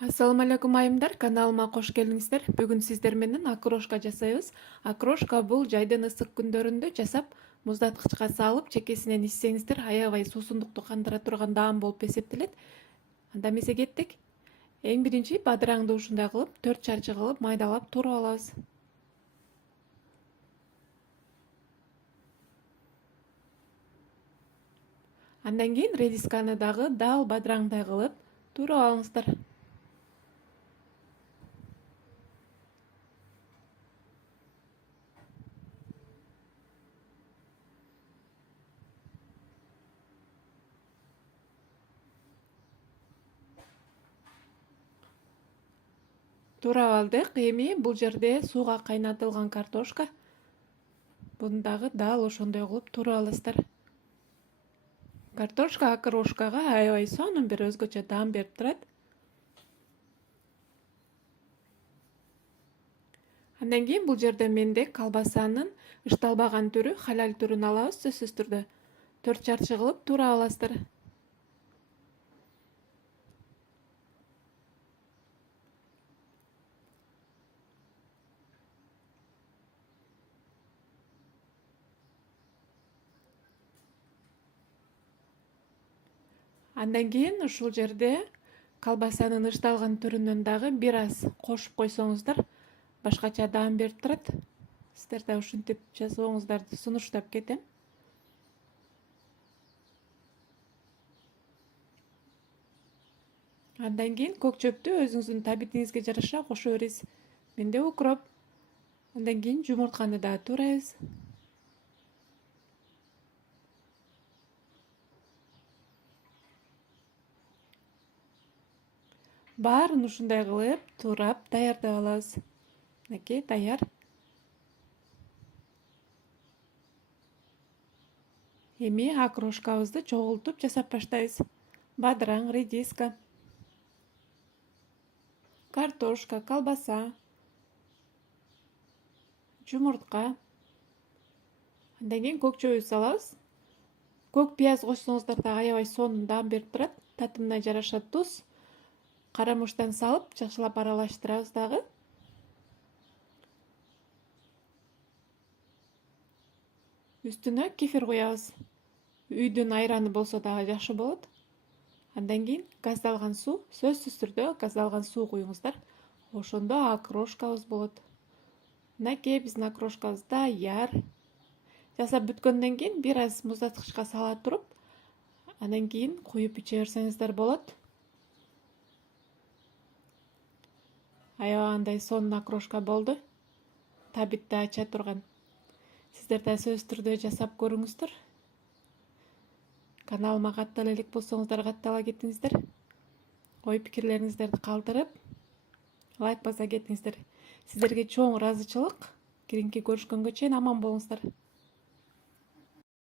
Ассаламу алейкум айымдар, каналыма кош келиңиздер. Бүгүн сиздер менен окрошка жасайбыз. Окрошка бул жайдын ысык күндөрүндө жасап, муздаткычка салып, чекесинен ичсеңиздер, аябай суусундукту кандыра турган даам болуп эсептелет. Анда эмесе кеттик. Эң биринчи бадыраңды ушундай кылып, 4 чарчы кылып майдалап туруп алабыз. Андан кийин редисканы дагы дал бадыраңдай кылып туруп алыңыздар. Туруп алдык. Эми бул жерде сууга кайнатылган картошка. Буну дагы дал ошондой кылып туруп аласыздар. Картошка окрошкага аябай сонун бир өзгөчө даам берип турат. Андан кийин бул жерде менде колбасанын ышталбаган түрү, халал түрүн алабыз сөзсүз түрдө. 4 чарчы кылып туруп аласыздар. Андан кийин ушул жерде колбасанын ышталган түрүнөн дагы бир аз кошуп койсоңуздар, башкача даам берип турат. Сиздер да ушинтип жасооңуздарды сунуштап кетем. Андан кийин көк чөптү өзүңүздүн табитиңизге жараша кошо бересиз. Менде укроп. Андан кийин жумуртканы да туурайбыз. Баарын ушундай кылып туурап даярдап алабыз. Мынакей даяр. Эми окрошкабызды чогултуп жасап баштайбыз. Бадыраң, редиска, картошка, колбаса, жумуртка. Андан кийин көк чөбү салабыз. Көк пияз койсоңуздар да аябай сонун даам берип турат. Татымына жараша туз, карамуштан салып, жакшылап аралаштырабыз дагы. Үстүнө кефир куябыз. Үйдүн айраны болсо дагы жакшы болот. Андан кийин газдалган суу, сөзсүз түрдө газдалган суу куюңуздар. Ошондо окрошкабыз болот. Мынакей биздин окрошкабыз даяр. Жасап бүткөндөн кийин бир аз муздаткычка сала туруп, андан кийин куюп иче берсеңиздер болот. Аябагандай сонун окрошка болду. Табитти ача турган. Сиздер да сөзсүз түрдө жасап көрүңүздөр. Каналыма каттала элек болсоңуздар каттала кетиңиздер. Ой пикирлериңиздерди калтырып, лайк баса кетиңиздер. Сиздерге чоң ыраазычылык. Кийинки көрүшкөнгө чейин аман болуңуздар.